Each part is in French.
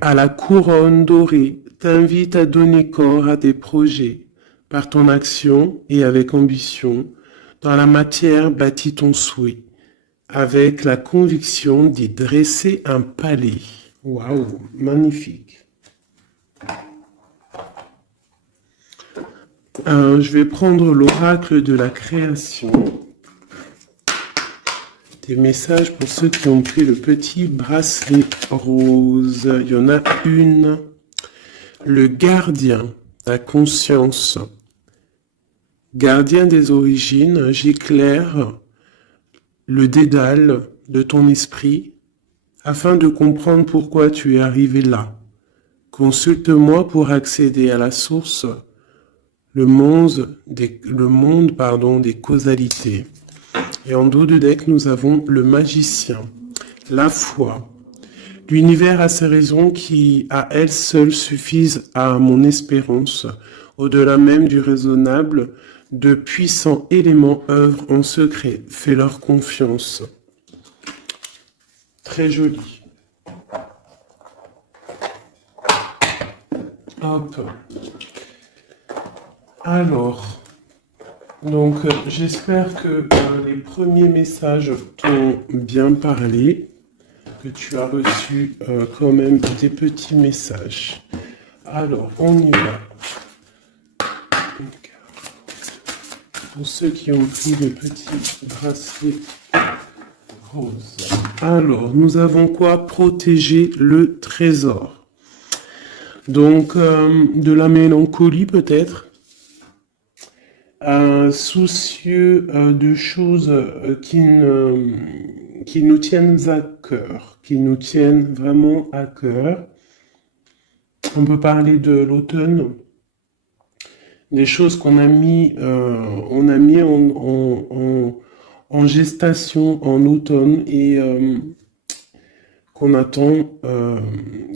à la couronne dorée t'invite à donner corps à tes projets par ton action et avec ambition. Dans la matière bâtis ton souhait avec la conviction d'y dresser un palais. Waouh, magnifique. Je vais prendre l'oracle de la création. Des messages pour ceux qui ont pris le petit bracelet rose. Il y en a une. Le gardien, la conscience. Gardien des origines, j'éclaire le dédale de ton esprit afin de comprendre pourquoi tu es arrivé là. Consulte-moi pour accéder à la source, le monde des causalités. Et en dos de deck, nous avons le magicien, la foi. L'univers a ses raisons qui, à elles seules, suffisent à mon espérance. Au-delà même du raisonnable, de puissants éléments œuvrent en secret. Fais-leur confiance. Très joli. Hop. Alors, donc j'espère que les premiers messages t'ont bien parlé, que tu as reçu quand même des petits messages. Alors, on y va. Pour ceux qui ont pris le petit bracelet rose. Alors, nous avons quoi? Protéger le trésor. Donc, de la mélancolie peut-être. Soucieux de choses qui nous tiennent à cœur, qui nous tiennent vraiment à cœur. On peut parler de l'automne, des choses qu'on a mis, en gestation en automne et qu'on attend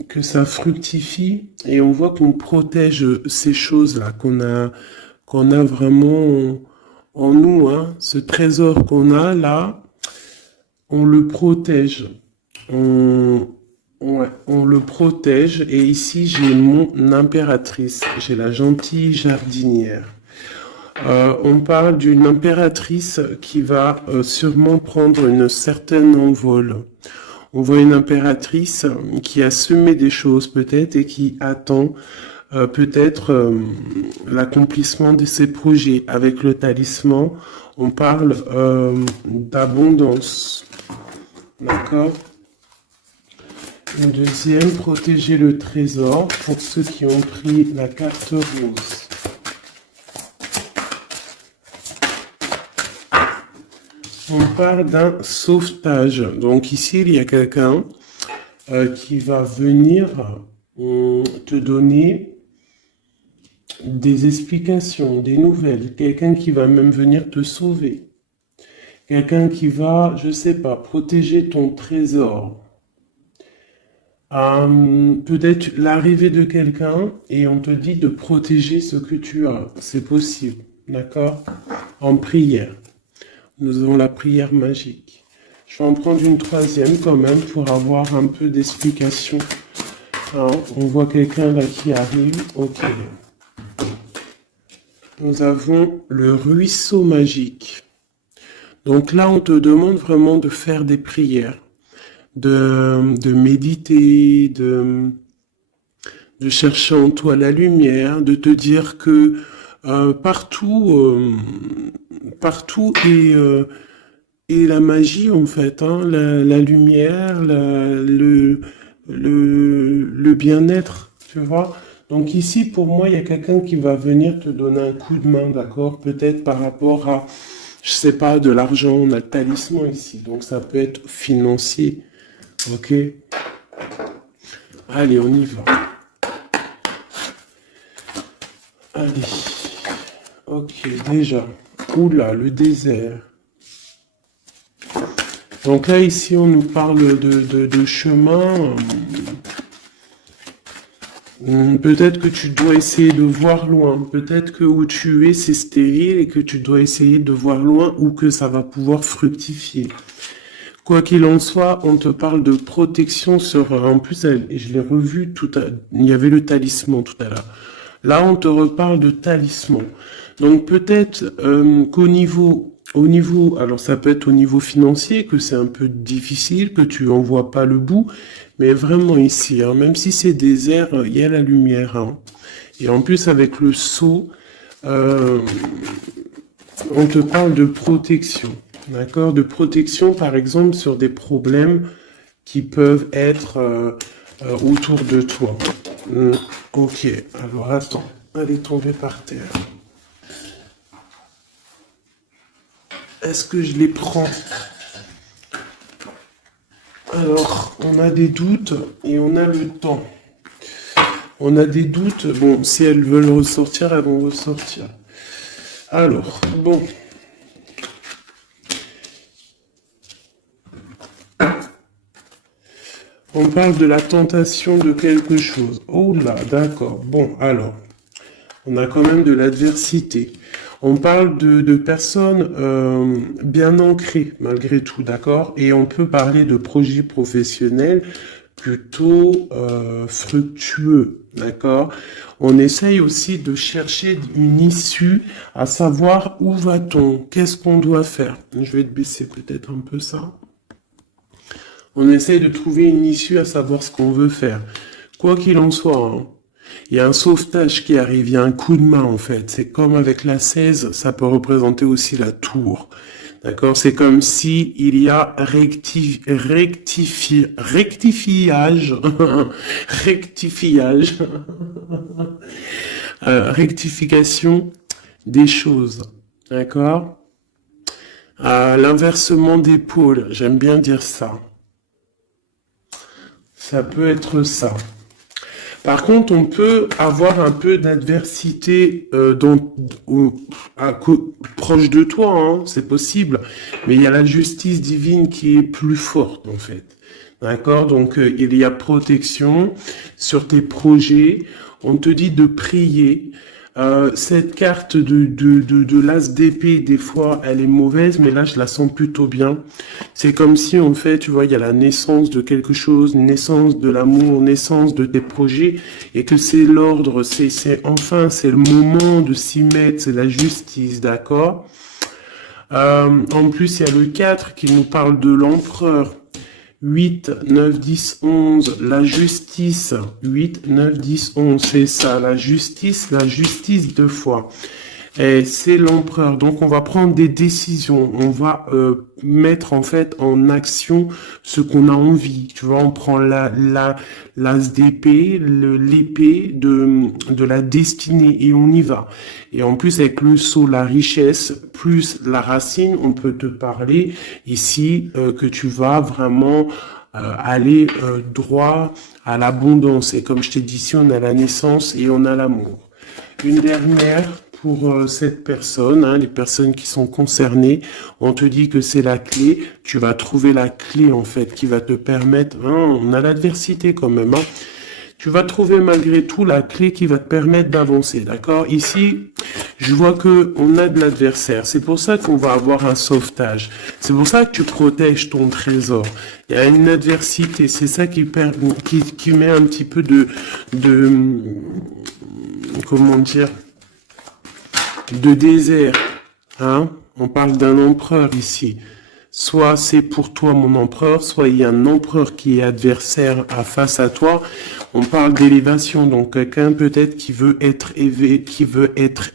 que ça fructifie. Et on voit qu'on protège ces choses-là, qu'on a vraiment en nous, hein. Ce trésor qu'on a là, on le protège. On le protège. Et ici, j'ai mon impératrice. J'ai la gentille jardinière. On parle d'une impératrice qui va sûrement prendre une certaine envol. On voit une impératrice qui a semé des choses peut-être et qui attend peut-être l'accomplissement de ses projets. Avec le talisman, on parle d'abondance. D'accord? Une deuxième, protéger le trésor pour ceux qui ont pris la carte rose. On parle d'un sauvetage. Donc ici, il y a quelqu'un qui va venir te donner des explications, des nouvelles, quelqu'un qui va même venir te sauver, quelqu'un qui va, je sais pas, protéger ton trésor. Peut-être l'arrivée de quelqu'un et on te dit de protéger ce que tu as, c'est possible, d'accord? En prière, nous avons la prière magique. Je vais en prendre une troisième quand même pour avoir un peu d'explication. Hein, on voit quelqu'un là qui arrive, ok. Nous avons le ruisseau magique. Donc là, on te demande vraiment de faire des prières, de méditer, de chercher en toi la lumière, de te dire que partout est la magie en fait, hein, la lumière, le bien-être, tu vois. Donc ici, pour moi, il y a quelqu'un qui va venir te donner un coup de main, d'accord? Peut-être par rapport à, je sais pas, de l'argent, on a le talisman ici, donc ça peut être financier, ok? Allez, on y va. Allez, ok, déjà. Oula, le désert. Donc là, ici, on nous parle de chemin. Peut-être que tu dois essayer de voir loin. Peut-être que où tu es, c'est stérile et que tu dois essayer de voir loin ou que ça va pouvoir fructifier. Quoi qu'il en soit, on te parle de protection sur... En plus, je l'ai revu il y avait le talisman tout à l'heure. Là, on te reparle de talisman. Donc peut-être alors ça peut être au niveau financier, que c'est un peu difficile, que tu en vois pas le bout, mais vraiment ici, hein, même si c'est désert, il y a la lumière. Hein. Et en plus, avec le sceau, on te parle de protection. D'accord? De protection, par exemple, sur des problèmes qui peuvent être autour de toi. Ok, alors attends, elle est tombée par terre. Est-ce que je les prends? Alors, on a des doutes et on a le temps. On a des doutes, bon, si elles veulent ressortir, elles vont ressortir. Alors, bon. On parle de la tentation de quelque chose. Oh là, d'accord. Bon, alors, on a quand même de l'adversité. On parle de personnes bien ancrées, malgré tout, d'accord? Et on peut parler de projets professionnels plutôt fructueux, d'accord? On essaye aussi de chercher une issue, à savoir où va-t-on? Qu'est-ce qu'on doit faire? Je vais te baisser peut-être un peu ça. On essaye de trouver une issue à savoir ce qu'on veut faire. Quoi qu'il en soit, hein, il y a un sauvetage qui arrive, il y a un coup de main en fait. C'est comme avec la 16, ça peut représenter aussi la tour. D'accord? C'est comme si il y a rectifiage, rectifiage, rectification des choses. D'accord? L'inversement des pôles, j'aime bien dire ça. Ça peut être ça. Par contre, on peut avoir un peu d'adversité proche de toi, hein, c'est possible. Mais il y a la justice divine qui est plus forte, en fait. D'accord? Donc, il y a protection sur tes projets. On te dit de prier. Cette carte de l'as d'épée, des fois, elle est mauvaise, mais là, je la sens plutôt bien. C'est comme si, en fait, tu vois, il y a la naissance de quelque chose, naissance de l'amour, naissance de tes projets, et que c'est l'ordre, c'est le moment de s'y mettre, c'est la justice, d'accord? En plus, il y a le 4 qui nous parle de l'empereur. 8, 9, 10, 11, la justice. 8, 9, 10, 11, c'est ça, la justice deux fois. Et c'est l'empereur. Donc on va prendre des décisions, on va mettre en fait en action ce qu'on a envie. Tu vois, on prend l'as d'épée, l'épée de la destinée et on y va. Et en plus avec le sceau, la richesse plus la racine, on peut te parler ici que tu vas vraiment aller droit à l'abondance. Et comme je t'ai dit, ici on a la naissance et on a l'amour. Une dernière pour cette personne, hein, les personnes qui sont concernées, on te dit que c'est la clé, tu vas trouver la clé en fait qui va te permettre, hein, on a l'adversité quand même, hein, tu vas trouver malgré tout la clé qui va te permettre d'avancer, d'accord? Ici, je vois que on a de l'adversaire, c'est pour ça qu'on va avoir un sauvetage, c'est pour ça que tu protèges ton trésor. Il y a une adversité, c'est ça qui met un petit peu comment dire, de désert, hein? On parle d'un empereur ici. Soit c'est pour toi mon empereur, soit il y a un empereur qui est adversaire face à toi. On parle d'élévation, donc quelqu'un peut-être qui veut être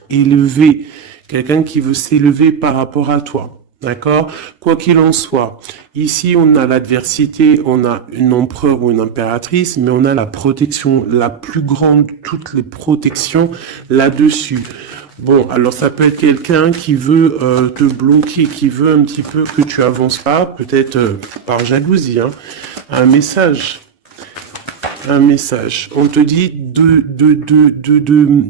élevé, quelqu'un qui veut s'élever par rapport à toi. D'accord? Quoi qu'il en soit, ici on a l'adversité, on a une empereur ou une impératrice, mais on a la protection, la plus grande de toutes les protections là-dessus. Bon, alors ça peut être quelqu'un qui veut te bloquer, qui veut un petit peu que tu avances pas, peut-être par jalousie, hein. Un message. On te dit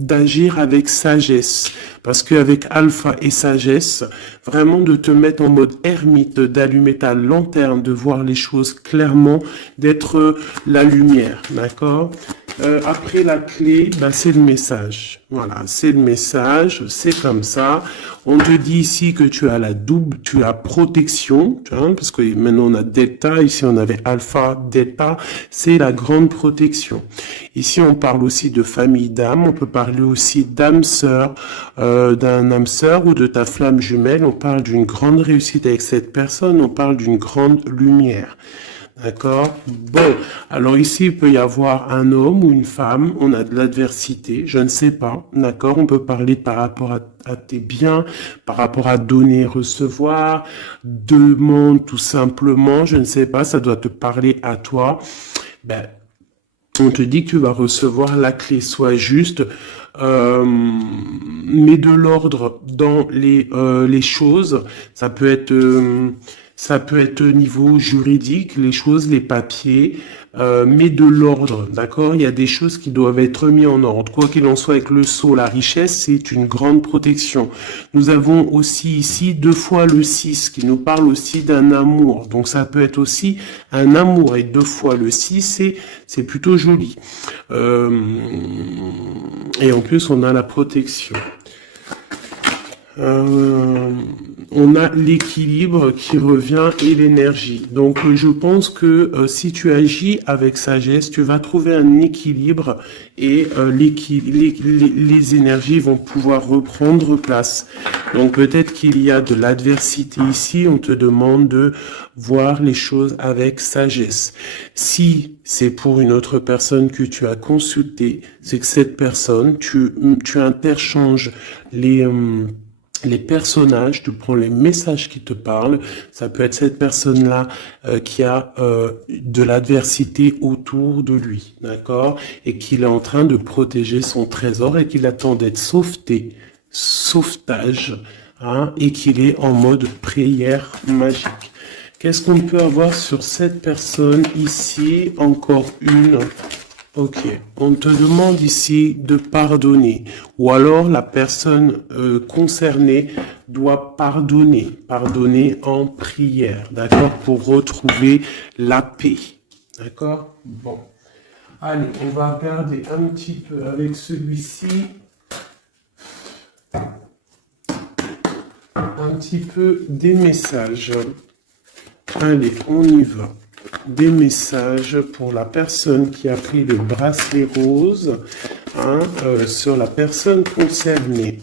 d'agir avec sagesse. Parce qu'avec alpha et sagesse, vraiment de te mettre en mode ermite, d'allumer ta lanterne, de voir les choses clairement, d'être la lumière, d'accord? après la clé, ben, c'est le message. Voilà, c'est le message, c'est comme ça. On te dit ici que tu as la double, tu as protection, hein, parce que maintenant on a delta, ici on avait alpha, delta, c'est la grande protection. Ici on parle aussi de famille d'âme, on peut parler aussi d'âme sœur, d'un âme sœur ou de ta flamme jumelle. On parle d'une grande réussite avec cette personne, on parle d'une grande lumière. D'accord? Bon, alors ici, il peut y avoir un homme ou une femme, on a de l'adversité, je ne sais pas, d'accord? On peut parler par rapport à tes biens, par rapport à donner, recevoir, demande tout simplement, je ne sais pas, ça doit te parler à toi. Ben, on te dit que tu vas recevoir la clé, sois juste, mets de l'ordre dans les choses, ça peut être au niveau juridique, les choses, les papiers, mais de l'ordre, d'accord? Il y a des choses qui doivent être mises en ordre. Quoi qu'il en soit, avec le sceau, la richesse, c'est une grande protection. Nous avons aussi ici 2 fois le 6, qui nous parle aussi d'un amour. Donc ça peut être aussi un amour, et 2 fois le 6, c'est plutôt joli. Et en plus, on a la protection. On a l'équilibre qui revient et l'énergie. Donc je pense que si tu agis avec sagesse, tu vas trouver un équilibre et les énergies vont pouvoir reprendre place. Donc peut-être qu'il y a de l'adversité ici, on te demande de voir les choses avec sagesse. Si c'est pour une autre personne que tu as consulté, c'est que cette personne, tu interchanges les personnages, tu prends les messages qui te parlent, ça peut être cette personne-là qui a de l'adversité autour de lui, d'accord? Et qu'il est en train de protéger son trésor et qu'il attend d'être sauvetage, hein, et qu'il est en mode prière magique. Qu'est-ce qu'on peut avoir sur cette personne ici? Encore une. Ok, on te demande ici de pardonner, ou alors la personne concernée doit pardonner en prière, d'accord, pour retrouver la paix, d'accord? Bon, allez, on va regarder un petit peu avec celui-ci, un petit peu des messages. Allez, on y va. Des messages pour la personne qui a pris le bracelet rose, hein, sur la personne concernée.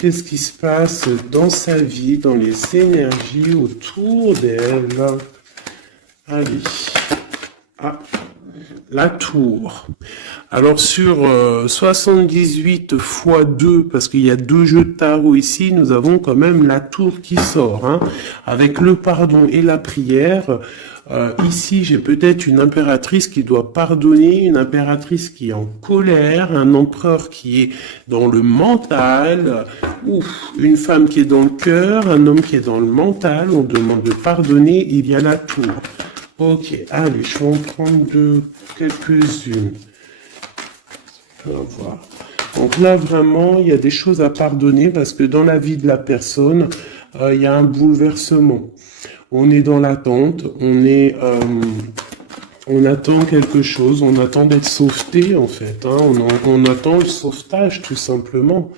Qu'est-ce qui se passe dans sa vie, dans les énergies autour d'elle? Allez. Ah, la tour. Alors sur 78 x 2, parce qu'il y a 2 jeux de tarot ici, nous avons quand même la tour qui sort, hein, avec le pardon et la prière. Ici, j'ai peut-être une impératrice qui doit pardonner, une impératrice qui est en colère, un empereur qui est dans le mental, une femme qui est dans le cœur, un homme qui est dans le mental. On demande de pardonner, il y a la tour. Ok, allez, je vais en prendre quelques-unes. On va voir. Donc là, vraiment, il y a des choses à pardonner parce que dans la vie de la personne, il y a un bouleversement. On est dans l'attente, on attend quelque chose, on attend d'être sauveté en fait, hein, on attend le sauvetage tout simplement.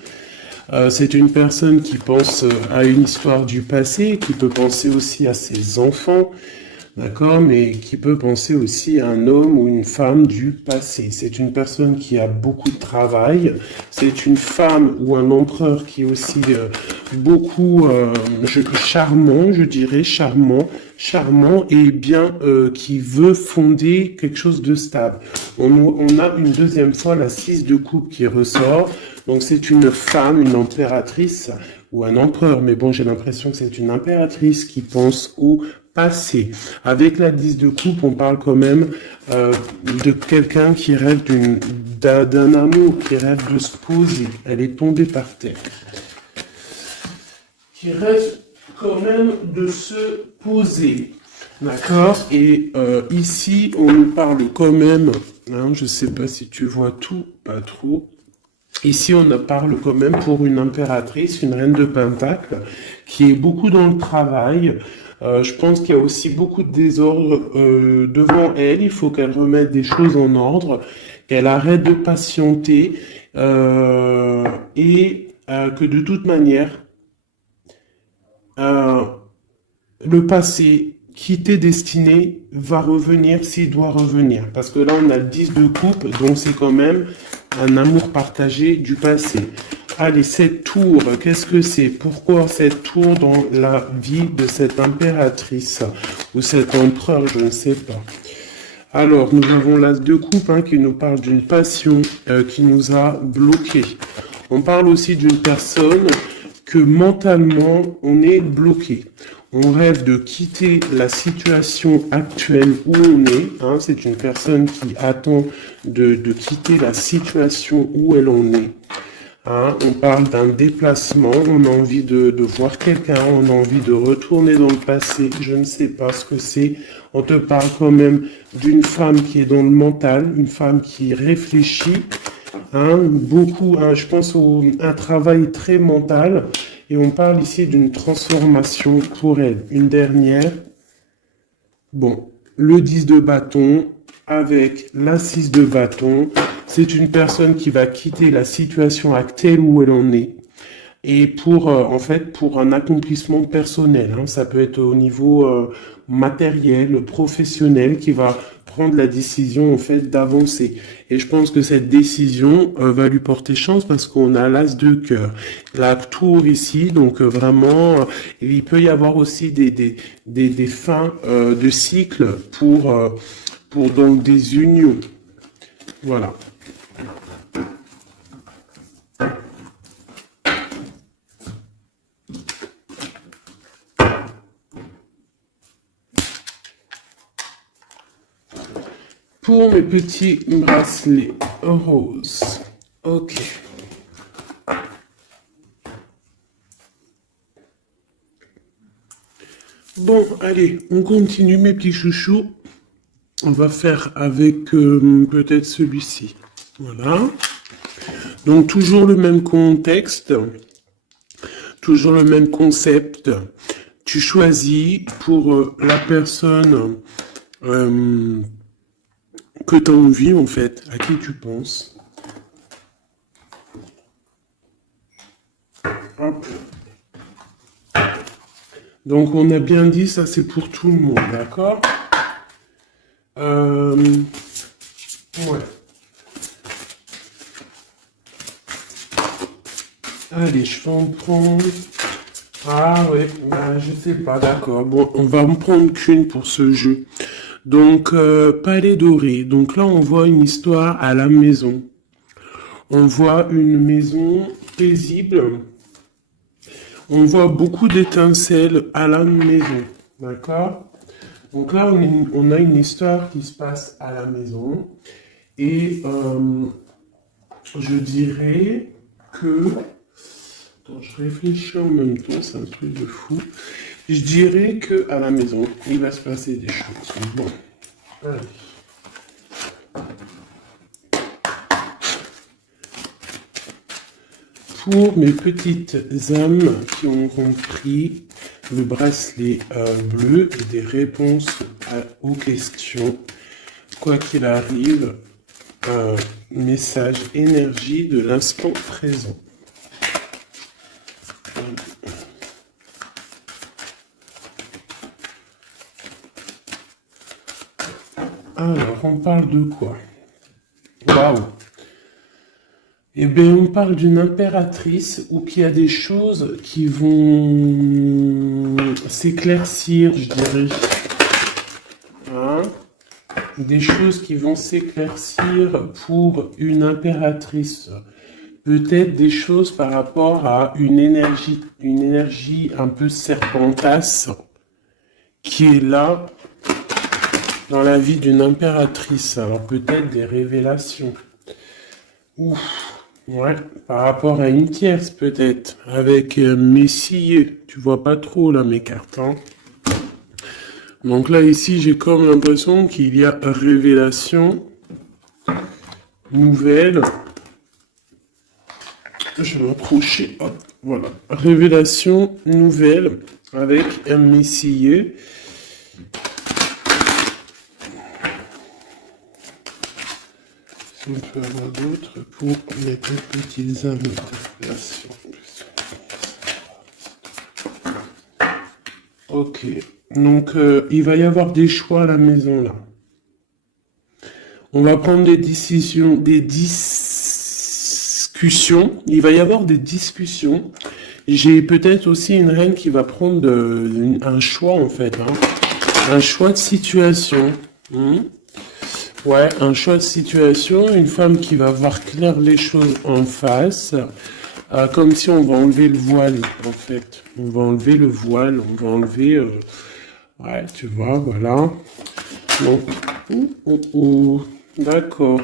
C'est une personne qui pense à une histoire du passé, qui peut penser aussi à ses enfants, d'accord, mais qui peut penser aussi à un homme ou une femme du passé. C'est une personne qui a beaucoup de travail, c'est une femme ou un empereur qui est aussi beaucoup charmant, je dirais, charmant et bien qui veut fonder quelque chose de stable. On a une deuxième fois la 6 de coupe qui ressort, donc c'est une femme, une impératrice ou un empereur, mais bon, j'ai l'impression que c'est une impératrice qui pense au passé. Avec la 10 de coupe, on parle quand même de quelqu'un qui rêve d'un amour, qui rêve de se poser. Elle est tombée par terre. Qui rêve quand même de se poser. D'accord? Et ici, on nous parle quand même, hein, je ne sais pas si tu vois tout, pas trop. Ici, on parle quand même pour une impératrice, une reine de Pentacle, qui est beaucoup dans le travail, Je pense qu'il y a aussi beaucoup de désordre devant elle. Il faut qu'elle remette des choses en ordre, qu'elle arrête de patienter et que de toute manière, euh, le passé qui t'est destiné va revenir s'il doit revenir. Parce que là, on a le 10 de coupe, donc c'est quand même un amour partagé du passé. Allez, cette tour, qu'est-ce que c'est? Pourquoi cette tour dans la vie de cette impératrice ou cet empereur, je ne sais pas. Alors, nous avons l'as de coupe qui nous parle d'une passion qui nous a bloqués. On parle aussi d'une personne que mentalement, on est bloqué. On rêve de quitter la situation actuelle où on est. C'est une personne qui attend de quitter la situation où elle en est. On parle d'un déplacement, on a envie de voir quelqu'un, on a envie de retourner dans le passé, je ne sais pas ce que c'est. On te parle quand même d'une femme qui est dans le mental, une femme qui réfléchit, beaucoup, je pense un travail très mental. Et on parle ici d'une transformation pour elle. Une dernière. Bon, le 10 de bâton avec la 6 de bâton. C'est une personne qui va quitter la situation actuelle où elle en est. Et pour un accomplissement personnel. Ça peut être au niveau matériel, professionnel, qui va prendre la décision d'avancer. Et je pense que cette décision va lui porter chance parce qu'on a l'as de cœur. La tour ici, donc vraiment, il peut y avoir aussi des fins de cycle pour donc des unions. Voilà. Pour mes petits bracelets roses. Ok. Bon, allez, on continue mes petits chouchous. On va faire avec peut-être celui-ci. Voilà. Donc toujours le même contexte. Toujours le même concept. Tu choisis pour la personne que tu as envie, en fait, à qui tu penses. Hop. Donc, on a bien dit, ça, c'est pour tout le monde, d'accord? Ouais. Allez, je vais en prendre... Ah ouais, je sais pas, d'accord. Bon, on va en prendre qu'une pour ce jeu. Donc, palais doré. Donc là, on voit une histoire à la maison. On voit une maison paisible. On voit beaucoup d'étincelles à la maison. D'accord? Donc là, on a une histoire qui se passe à la maison. Et je dirais que... Attends, je réfléchis en même temps, c'est un truc de fou. Je dirais que à la maison, il va se passer des choses. Bon, allez. Pour mes petites âmes qui ont compris le bracelet bleu et des réponses aux questions, quoi qu'il arrive, message énergie de l'instant présent. Alors, on parle de quoi? Waouh! Eh bien, on parle d'une impératrice ou qu'il y a des choses qui vont s'éclaircir, je dirais. Des choses qui vont s'éclaircir pour une impératrice. Peut-être des choses par rapport à une énergie un peu serpentasse qui est là dans la vie d'une impératrice. Alors peut-être des révélations. Ouf, ouais, par rapport à une tierce peut-être, avec Messier. Tu vois pas trop là mes cartes. Donc là ici j'ai comme l'impression qu'il y a révélation nouvelle. Je vais m'approcher, hop. Voilà. Révélation nouvelle avec un messie. Si on peut avoir d'autres pour les petites interpellations. Ok. Donc, il va y avoir des choix à la maison, là. On va prendre des décisions, des discussions. Il va y avoir des discussions. J'ai peut-être aussi une reine qui va prendre un choix, en fait. Hein. Un choix de situation. Ouais, un choix de situation. Une femme qui va voir clair les choses en face. Comme si on va enlever le voile, en fait. On va enlever le voile. On va enlever... ouais, tu vois, voilà. Donc, d'accord.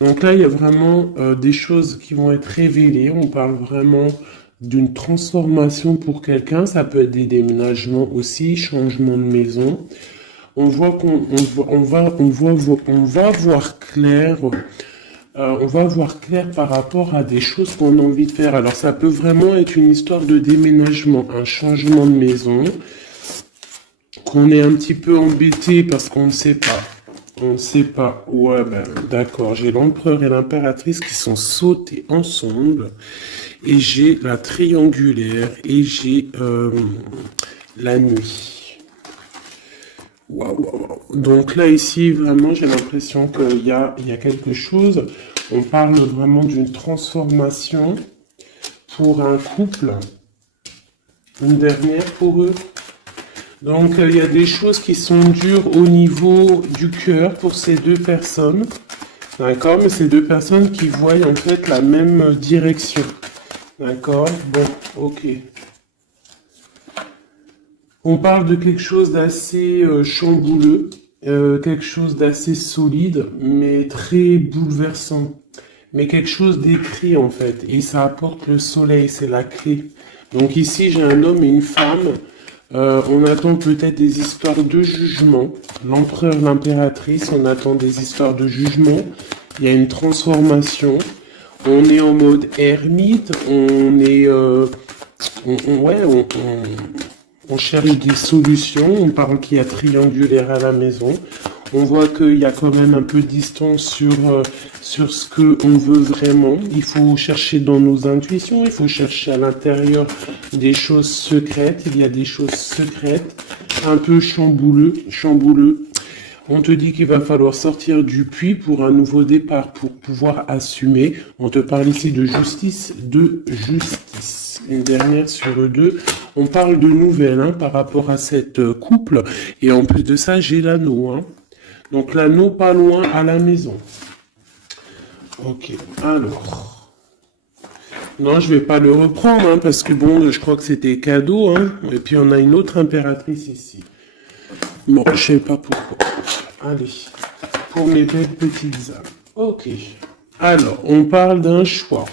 Donc là, il y a vraiment des choses qui vont être révélées. On parle vraiment d'une transformation pour quelqu'un. Ça peut être des déménagements aussi, changement de maison. On voit on va voir clair. On va voir clair par rapport à des choses qu'on a envie de faire. Alors ça peut vraiment être une histoire de déménagement, un changement de maison, qu'on est un petit peu embêté parce qu'on ne sait pas. On ne sait pas. Ouais, ben, d'accord. J'ai l'empereur et l'impératrice qui sont sautés ensemble. Et j'ai la triangulaire. Et j'ai la nuit. Waouh. Donc là, ici, vraiment, j'ai l'impression qu'il y a quelque chose. On parle vraiment d'une transformation pour un couple. Une dernière pour eux. Donc, il y a des choses qui sont dures au niveau du cœur pour ces deux personnes. D'accord? Mais ces deux personnes qui voient en fait la même direction. D'accord? Bon, ok. On parle de quelque chose d'assez chambouleux, quelque chose d'assez solide, mais très bouleversant. Mais quelque chose d'écrit en fait. Et ça apporte le soleil, c'est la clé. Donc ici, j'ai un homme et une femme. On attend peut-être des histoires de jugement. L'empereur, l'impératrice, on attend des histoires de jugement. Il y a une transformation. On est en mode ermite. On est... on cherche des solutions. On parle qu'il y a triangulaire à la maison. On voit qu'il y a quand même un peu de distance sur ce qu'on veut vraiment. Il faut chercher dans nos intuitions, il faut chercher à l'intérieur des choses secrètes. Il y a des choses secrètes, un peu chambouleux. On te dit qu'il va falloir sortir du puits pour un nouveau départ, pour pouvoir assumer. On te parle ici de justice, Une dernière sur eux deux. On parle de nouvelles par rapport à cette couple. Et en plus de ça, j'ai l'anneau. Donc l'anneau pas loin à la maison. Ok, alors. Non, je vais pas le reprendre, parce que bon, je crois que c'était cadeau, Et puis on a une autre impératrice ici. Bon, je sais pas pourquoi. Allez, pour mes belles petites âmes. Ok. Alors, on parle d'un choix.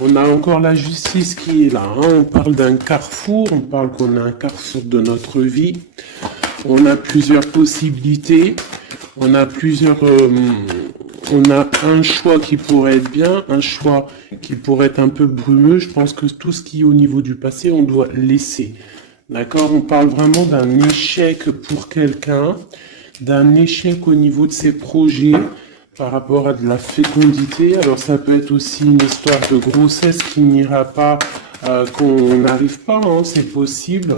On a encore la justice qui est là. On parle d'un carrefour. On parle qu'on a un carrefour de notre vie. On a plusieurs possibilités. On a un choix qui pourrait être bien, un choix qui pourrait être un peu brumeux. Je pense que tout ce qui est au niveau du passé, on doit laisser. D'accord? On parle vraiment d'un échec pour quelqu'un, d'un échec au niveau de ses projets par rapport à de la fécondité. Alors ça peut être aussi une histoire de grossesse qui n'ira pas, qu'on n'arrive pas, c'est possible.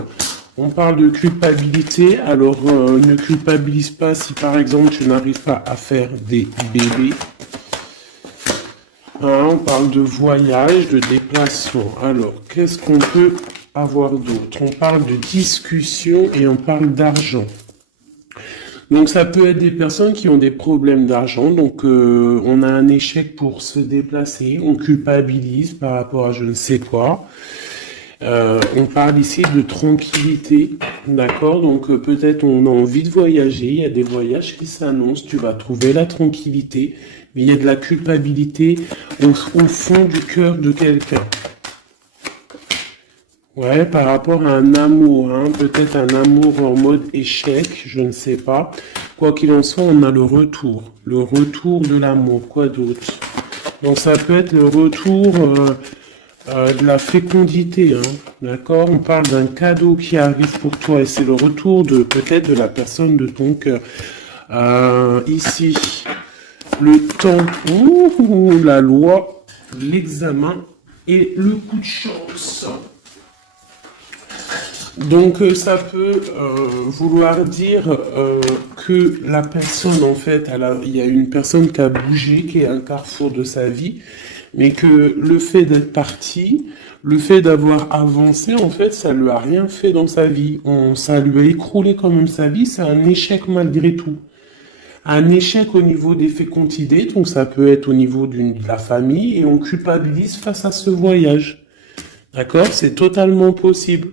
On parle de culpabilité, alors ne culpabilise pas si par exemple tu n'arrives pas à faire des bébés. On parle de voyage, de déplacement. Alors, qu'est-ce qu'on peut avoir d'autre? On parle de discussion et on parle d'argent. Donc ça peut être des personnes qui ont des problèmes d'argent, donc on a un échec pour se déplacer, on culpabilise par rapport à je ne sais quoi. On parle ici de tranquillité, d'accord? Donc peut-être on a envie de voyager, il y a des voyages qui s'annoncent, tu vas trouver la tranquillité, mais il y a de la culpabilité au fond du cœur de quelqu'un. Ouais, par rapport à un amour, peut-être un amour en mode échec, je ne sais pas. Quoi qu'il en soit, on a le retour de l'amour, quoi d'autre? Donc ça peut être le retour de la fécondité, hein, d'accord? On parle d'un cadeau qui arrive pour toi et c'est le retour de peut-être de la personne de ton cœur. Ici, le temps, la loi, l'examen et le coup de chance. Donc ça peut vouloir dire que la personne, en fait, il y a une personne qui a bougé, qui est à un carrefour de sa vie, mais que le fait d'être parti, le fait d'avoir avancé, en fait, ça lui a rien fait dans sa vie. Ça lui a écroulé quand même sa vie, c'est un échec malgré tout. Un échec au niveau des fécondités, donc ça peut être au niveau de la famille, et on culpabilise face à ce voyage. D'accord? C'est totalement possible.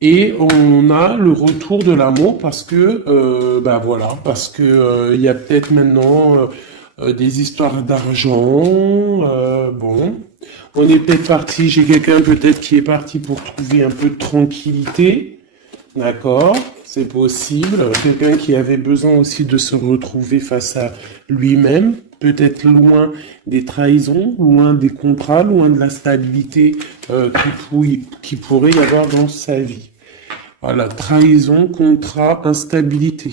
Et on a le retour de l'amour parce que, voilà, parce que il y a peut-être maintenant des histoires d'argent. Bon, on est peut-être parti, j'ai quelqu'un peut-être qui est parti pour trouver un peu de tranquillité. D'accord, c'est possible. Quelqu'un qui avait besoin aussi de se retrouver face à lui-même, peut-être loin des trahisons, loin des contrats, loin de la stabilité qui pourrait y avoir dans sa vie. Voilà, trahison, contrat, instabilité.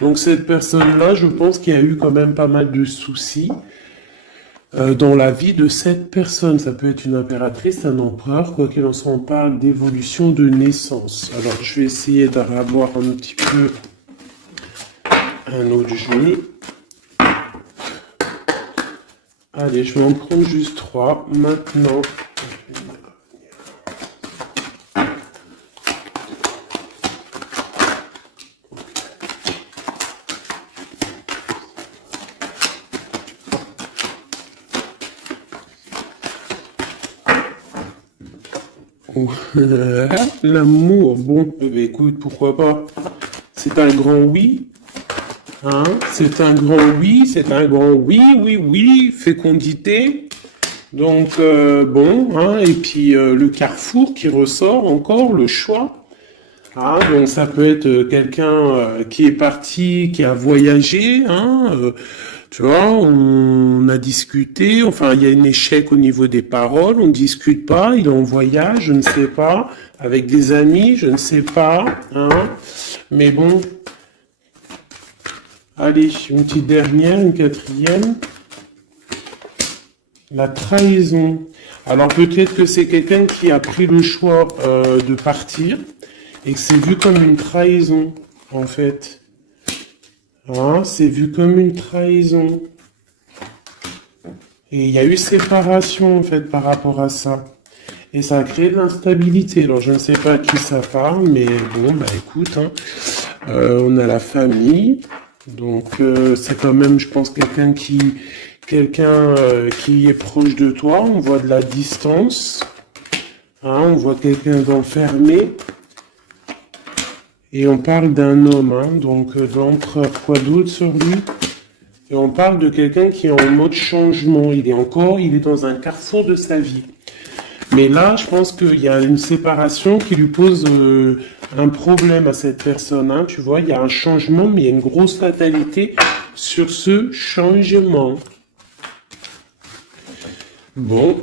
Donc cette personne-là, je pense qu'il y a eu quand même pas mal de soucis dans la vie de cette personne. Ça peut être une impératrice, un empereur, quoi qu'il en soit, on parle d'évolution de naissance. Alors je vais essayer d'avoir un petit peu un autre jeu. Allez, je vais en prendre juste 3. Maintenant, l'amour, bon, écoute, pourquoi pas. C'est un grand oui. Hein, c'est un grand oui, c'est un grand oui, oui, oui, fécondité. Donc, bon, hein, et puis le carrefour qui ressort encore, le choix. Ah, donc ça peut être quelqu'un qui est parti, qui a voyagé, hein, tu vois, on a discuté, enfin il y a un échec au niveau des paroles, on ne discute pas, il est en voyage, je ne sais pas, avec des amis, je ne sais pas, hein, mais bon, allez, une petite dernière, une quatrième, la trahison. Alors peut-être que c'est quelqu'un qui a pris le choix de partir, et que c'est vu comme une trahison, en fait. Hein, c'est vu comme une trahison. Et il y a eu séparation, en fait, par rapport à ça. Et ça a créé de l'instabilité. Alors, je ne sais pas à qui ça parle, mais bon, bah écoute, hein, on a la famille. Donc, c'est quand même, je pense, quelqu'un qui est proche de toi. On voit de la distance. Hein, on voit quelqu'un d'enfermé. Et on parle d'un homme, hein, donc d'empereur, quoi d'autre sur lui? Et on parle de quelqu'un qui est en mode changement. Il est dans un carrefour de sa vie. Mais là, je pense qu'il y a une séparation qui lui pose un problème à cette personne. Hein, tu vois, il y a un changement, mais il y a une grosse fatalité sur ce changement. Bon,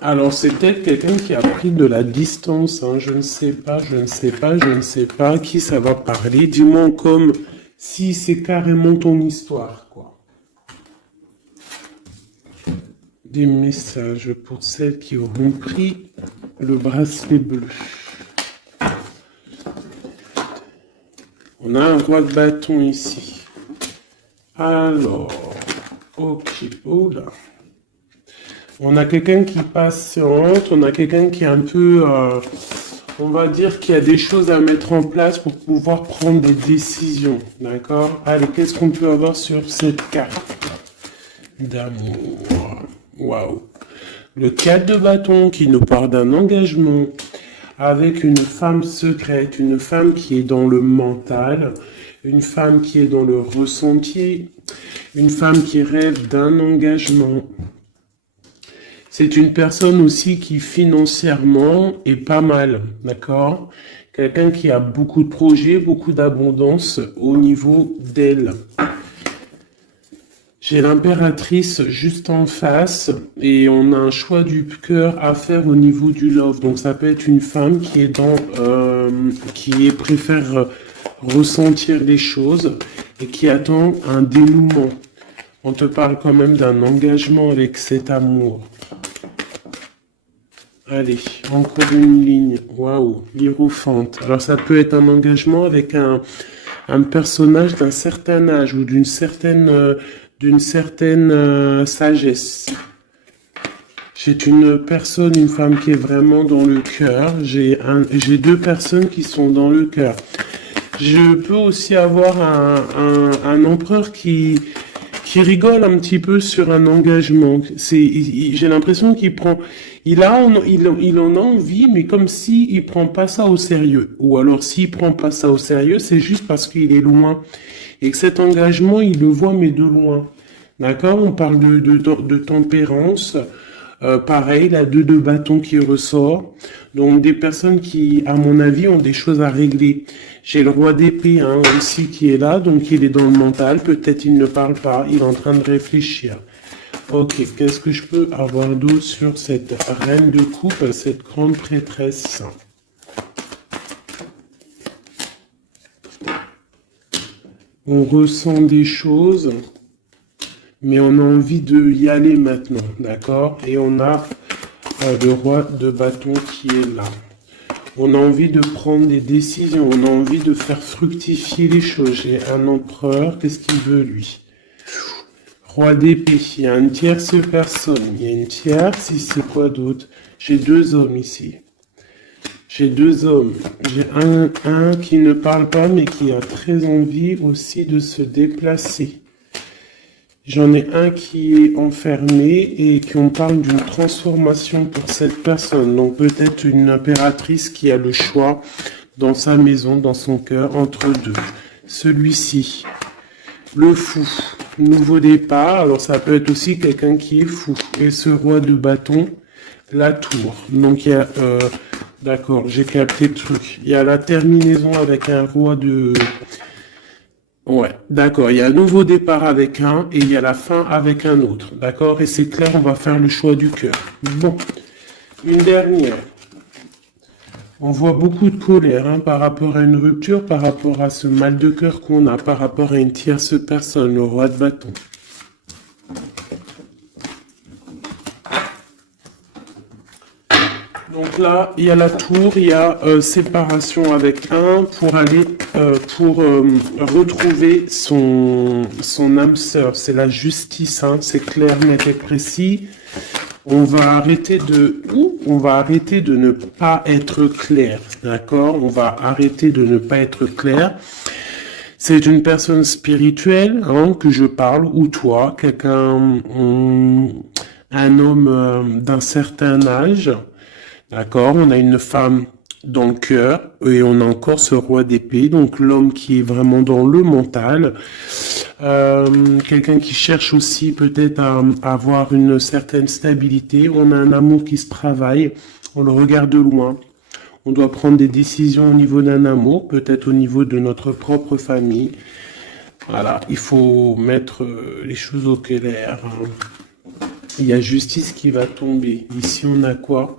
alors c'est peut-être quelqu'un qui a pris de la distance, hein. Je ne sais pas à qui ça va parler. Dis-moi comme si c'est carrément ton histoire, quoi. Des messages pour celles qui auront pris le bracelet bleu. On a un roi de bâton ici. Alors, ok, oh là. On a quelqu'un qui patiente, on a quelqu'un qui est un peu, on va dire qu'il y a des choses à mettre en place pour pouvoir prendre des décisions, d'accord? Allez, qu'est-ce qu'on peut avoir sur cette carte d'amour? Waouh! Le 4 de bâton qui nous parle d'un engagement avec une femme secrète, une femme qui est dans le mental, une femme qui est dans le ressenti, une femme qui rêve d'un engagement. C'est une personne aussi qui financièrement est pas mal, d'accord? Quelqu'un qui a beaucoup de projets, beaucoup d'abondance au niveau d'elle. J'ai l'impératrice juste en face et on a un choix du cœur à faire au niveau du love. Donc ça peut être une femme qui est préfère ressentir les choses et qui attend un dénouement. On te parle quand même d'un engagement avec cet amour. Allez, encore une ligne. Waouh, l'Hiérophante. Alors ça peut être un engagement avec un personnage d'un certain âge ou d'une certaine sagesse. J'ai une personne, une femme qui est vraiment dans le cœur. J'ai deux personnes qui sont dans le cœur. Je peux aussi avoir un empereur qui rigole un petit peu sur un engagement. J'ai l'impression qu'il prend, il en a envie, mais comme si il prend pas ça au sérieux. Ou alors s'il prend pas ça au sérieux, c'est juste parce qu'il est loin. Et que cet engagement, il le voit, mais de loin. D'accord? On parle de tempérance. Pareil, la 2 de bâton qui ressort. Donc des personnes qui, à mon avis, ont des choses à régler. J'ai le roi d'épée aussi qui est là, donc il est dans le mental. Peut-être il ne parle pas, il est en train de réfléchir. Ok, qu'est-ce que je peux avoir d'autre sur cette reine de coupe, cette grande prêtresse? On ressent des choses, mais on a envie de y aller maintenant, d'accord? Et on a le roi de bâton qui est là. On a envie de prendre des décisions, on a envie de faire fructifier les choses. J'ai un empereur, qu'est-ce qu'il veut lui? Roi d'épée, il y a une tierce personne, il y a une tierce, c'est quoi d'autre? J'ai deux hommes ici. J'ai deux hommes. J'ai un qui ne parle pas, mais qui a très envie aussi de se déplacer. J'en ai un qui est enfermé et qu'on parle d'une transformation pour cette personne. Donc peut-être une impératrice qui a le choix dans sa maison, dans son cœur, entre deux. Celui-ci, le fou, nouveau départ. Alors ça peut être aussi quelqu'un qui est fou. Et ce roi de bâton, la tour. Donc il y a... d'accord, j'ai capté le truc. Il y a la terminaison avec un roi de... Ouais, d'accord. Il y a un nouveau départ avec un et il y a la fin avec un autre. D'accord? Et c'est clair, on va faire le choix du cœur. Bon, une dernière. On voit beaucoup de colère par rapport à une rupture, par rapport à ce mal de cœur qu'on a, par rapport à une tierce personne, le roi de bâton. Donc là, il y a la tour, il y a séparation avec un pour aller retrouver son âme sœur. C'est la justice, c'est clair, net et précis. On va arrêter de ne pas être clair, d'accord? On va arrêter de ne pas être clair. C'est une personne spirituelle que je parle, ou toi, quelqu'un, un homme d'un certain âge. D'accord, on a une femme dans le cœur et on a encore ce roi d'épée, donc l'homme qui est vraiment dans le mental. Quelqu'un qui cherche aussi peut-être à avoir une certaine stabilité. On a un amour qui se travaille, on le regarde de loin. On doit prendre des décisions au niveau d'un amour, peut-être au niveau de notre propre famille. Voilà, il faut mettre les choses au clair. Il y a justice qui va tomber. Ici, on a quoi?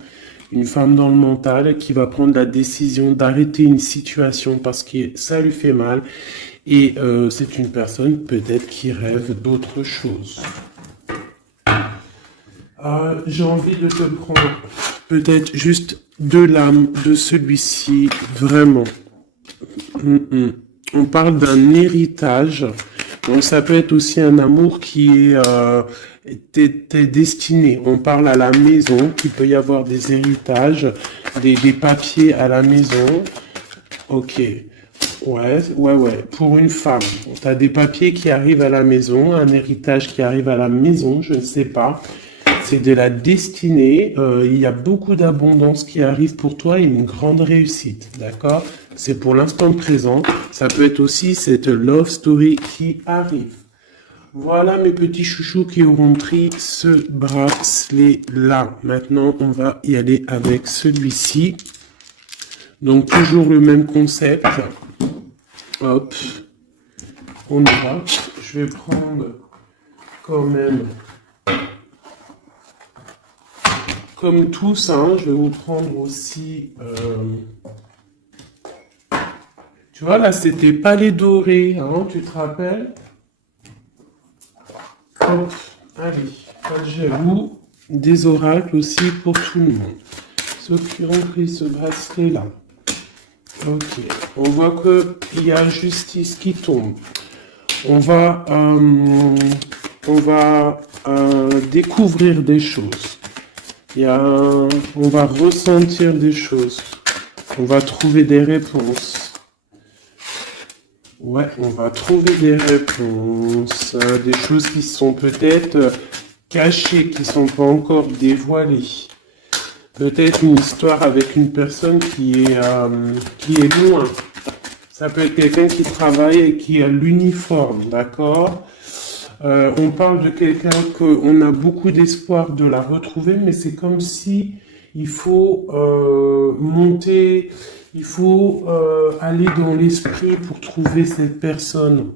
Une femme dans le mental qui va prendre la décision d'arrêter une situation parce que ça lui fait mal. Et c'est une personne peut-être qui rêve d'autre chose. J'ai envie de te prendre peut-être juste deux lames de celui-ci, vraiment. On parle d'un héritage. Donc ça peut être aussi un amour qui est t'es destiné. On parle à la maison, qu'il peut y avoir des héritages, des papiers à la maison. Ok. Ouais. Pour une femme, tu as des papiers qui arrivent à la maison, un héritage qui arrive à la maison, je ne sais pas. C'est de la destinée. Il y a beaucoup d'abondance qui arrive pour toi et une grande réussite. D'accord? C'est pour l'instant présent. Ça peut être aussi cette love story qui arrive. Voilà mes petits chouchous qui auront pris ce bracelet-là. Maintenant, on va y aller avec celui-ci. Donc, toujours le même concept. Hop. On y va. Je vais prendre quand même. Comme tous, hein, je vais vous prendre aussi... tu vois, là, c'était palais doré, hein, tu te rappelles? Hop, allez, pas de jaloux. Des oracles aussi pour tout le monde. Ceux qui ont pris ce bracelet-là. Ok, on voit qu'il y a justice qui tombe. On va découvrir des choses. On va ressentir des choses. On va trouver des réponses. Ouais, on va trouver des réponses. Des choses qui sont peut-être cachées, qui ne sont pas encore dévoilées. Peut-être une histoire avec une personne qui est loin. Ça peut être quelqu'un qui travaille et qui a l'uniforme, d'accord? On parle de quelqu'un qu'on a beaucoup d'espoir de la retrouver, mais c'est comme si il faut monter, il faut aller dans l'esprit pour trouver cette personne.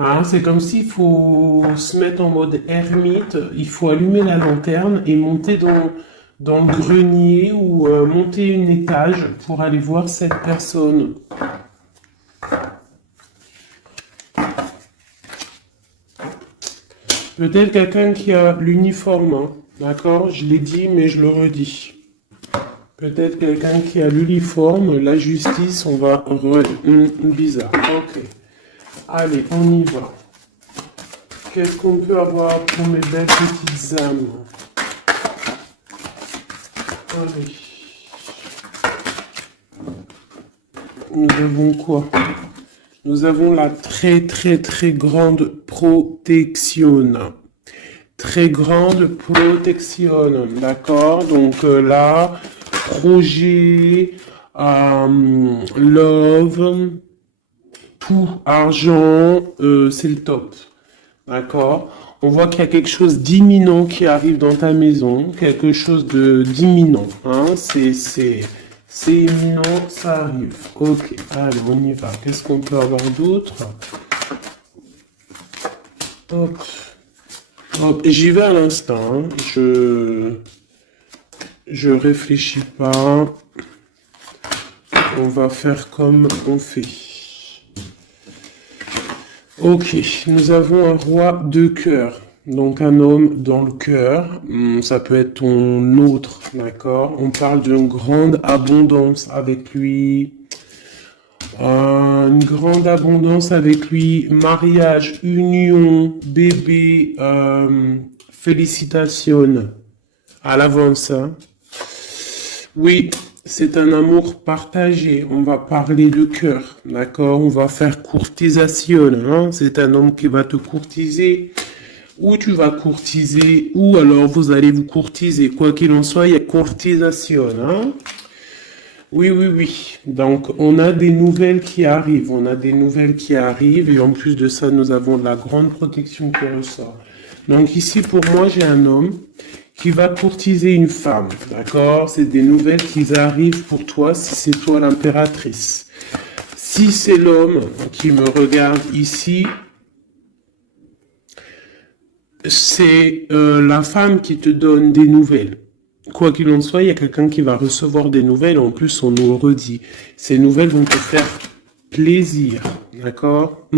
Hein, c'est comme s'il faut se mettre en mode ermite, il faut allumer la lanterne et monter dans le grenier ou monter une étage pour aller voir cette personne. Peut-être quelqu'un qui a l'uniforme, hein, d'accord? Je l'ai dit, mais je le redis. Peut-être quelqu'un qui a l'uniforme, la justice, on va... bizarre, ok. Allez, on y va. Qu'est-ce qu'on peut avoir pour mes belles petites âmes? Allez. Nous avons quoi? Nous avons la très très très grande protection. Très grande protection, d'accord? Donc là, projet, love, tout, argent, c'est le top. D'accord? On voit qu'il y a quelque chose d'imminent qui arrive dans ta maison, quelque chose d'imminent. Hein? C'est imminent, ça arrive. Ok, allez, on y va. Qu'est-ce qu'on peut avoir d'autre? Hop. Hop, j'y vais à l'instant. Hein. Je réfléchis pas. On va faire comme on fait. Ok, nous avons un roi de cœur, donc un homme dans le cœur, ça peut être ton autre, d'accord? On parle d'une grande abondance avec lui, une grande abondance avec lui, mariage, union, bébé, félicitations à l'avance. Hein? Oui. C'est un amour partagé, on va parler de cœur, d'accord? On va faire courtisation, hein? C'est un homme qui va te courtiser, ou tu vas courtiser, ou alors vous allez vous courtiser. Quoi qu'il en soit, il y a courtisation, hein? Oui, oui, oui. Donc, on a des nouvelles qui arrivent, et en plus de ça, nous avons la grande protection qui ressort. Donc ici, pour moi, j'ai un homme qui va courtiser une femme, d'accord? C'est des nouvelles qui arrivent pour toi si c'est toi l'impératrice. Si c'est l'homme qui me regarde ici, c'est la femme qui te donne des nouvelles. Quoi qu'il en soit, il y a quelqu'un qui va recevoir des nouvelles. En plus, on nous redit. Ces nouvelles vont te faire plaisir, d'accord?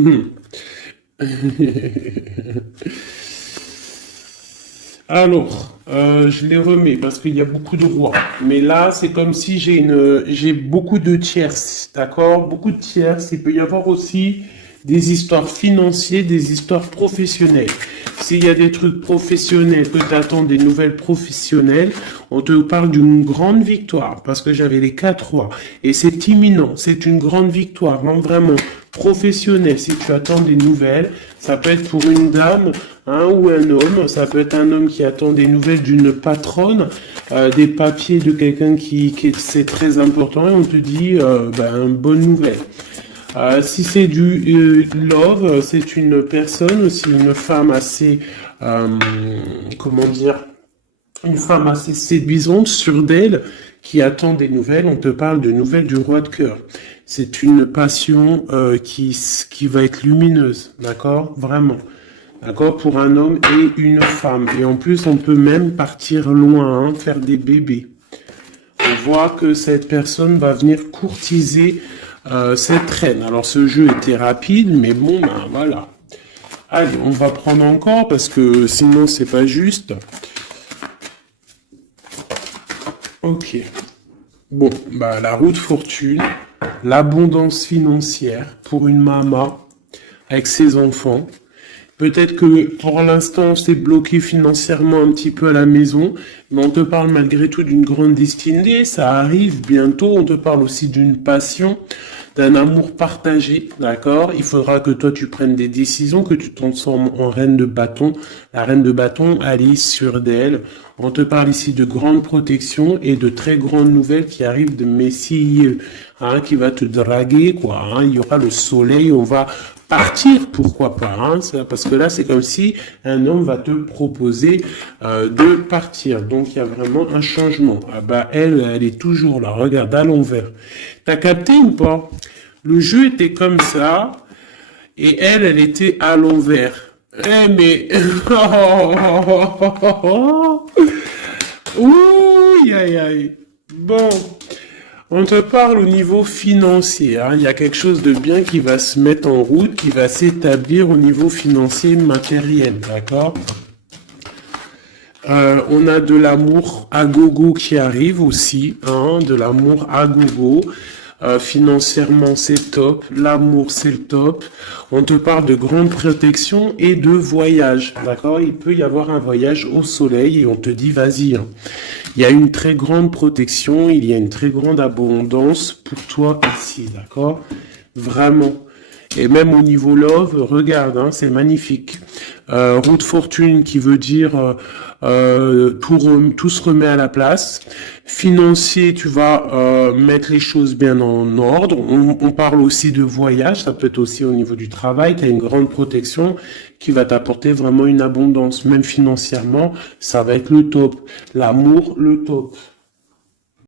Alors, je les remets parce qu'il y a beaucoup de rois. Mais là, c'est comme si j'ai beaucoup de tierces, d'accord? Beaucoup de tierces. Il peut y avoir aussi des histoires financières, des histoires professionnelles. S'il y a des trucs professionnels, que tu attends des nouvelles professionnelles, on te parle d'une grande victoire parce que j'avais les 4 rois. Et c'est imminent, c'est une grande victoire, non, vraiment professionnelle. Si tu attends des nouvelles, ça peut être pour une dame, hein, ou un homme, ça peut être un homme qui attend des nouvelles d'une patronne, des papiers de quelqu'un qui c'est très important et on te dit, bonne nouvelle. Si c'est du love, c'est une personne aussi, une femme assez, comment dire, une femme assez séduisante, sûre d'elle, qui attend des nouvelles. On te parle de nouvelles du roi de cœur. C'est une passion qui va être lumineuse, d'accord? Vraiment. D'accord? Pour un homme et une femme. Et en plus, on peut même partir loin, hein, faire des bébés. On voit que cette personne va venir courtiser cette reine. Alors, ce jeu était rapide, mais bon, ben voilà. Allez, on va prendre encore parce que sinon, c'est pas juste. Ok. Bon, bah, la roue de fortune, l'abondance financière pour une maman avec ses enfants. Peut-être que pour l'instant, c'est bloqué financièrement un petit peu à la maison, mais on te parle malgré tout d'une grande destinée, ça arrive bientôt, on te parle aussi d'une passion, d'un amour partagé, d'accord? Il faudra que toi tu prennes des décisions, que tu te transformes en reine de bâton. La reine de bâton, Alice sur DL. On te parle ici de grande protection et de très grandes nouvelles qui arrivent de Messie, hein, qui va te draguer, quoi. Hein. Il y aura le soleil, on va partir, pourquoi pas, hein, parce que là, c'est comme si un homme va te proposer de partir. Donc, il y a vraiment un changement. Ah bah, elle est toujours là. Regarde, à l'envers. T'as capté ou pas? Le jeu était comme ça, et elle était à l'envers. Eh, mais... Ouh, aïe, aïe. Bon... On te parle au niveau financier, hein. Il y a quelque chose de bien qui va se mettre en route, qui va s'établir au niveau financier matériel, d'accord? On a de l'amour à gogo qui arrive aussi, hein, de l'amour à gogo. Financièrement, c'est top. L'amour, c'est le top. On te parle de grande protection et de voyage, d'accord? Il peut y avoir un voyage au soleil et on te dit, vas-y, hein. Il y a une très grande protection, il y a une très grande abondance pour toi ici, d'accord? Vraiment. Et même au niveau love, regarde, hein, c'est magnifique. Roue de fortune qui veut dire tout se remet à la place. Financier, tu vas mettre les choses bien en ordre. On parle aussi de voyage, ça peut être aussi au niveau du travail. Tu as une grande protection qui va t'apporter vraiment une abondance. Même financièrement, ça va être le top. L'amour, le top.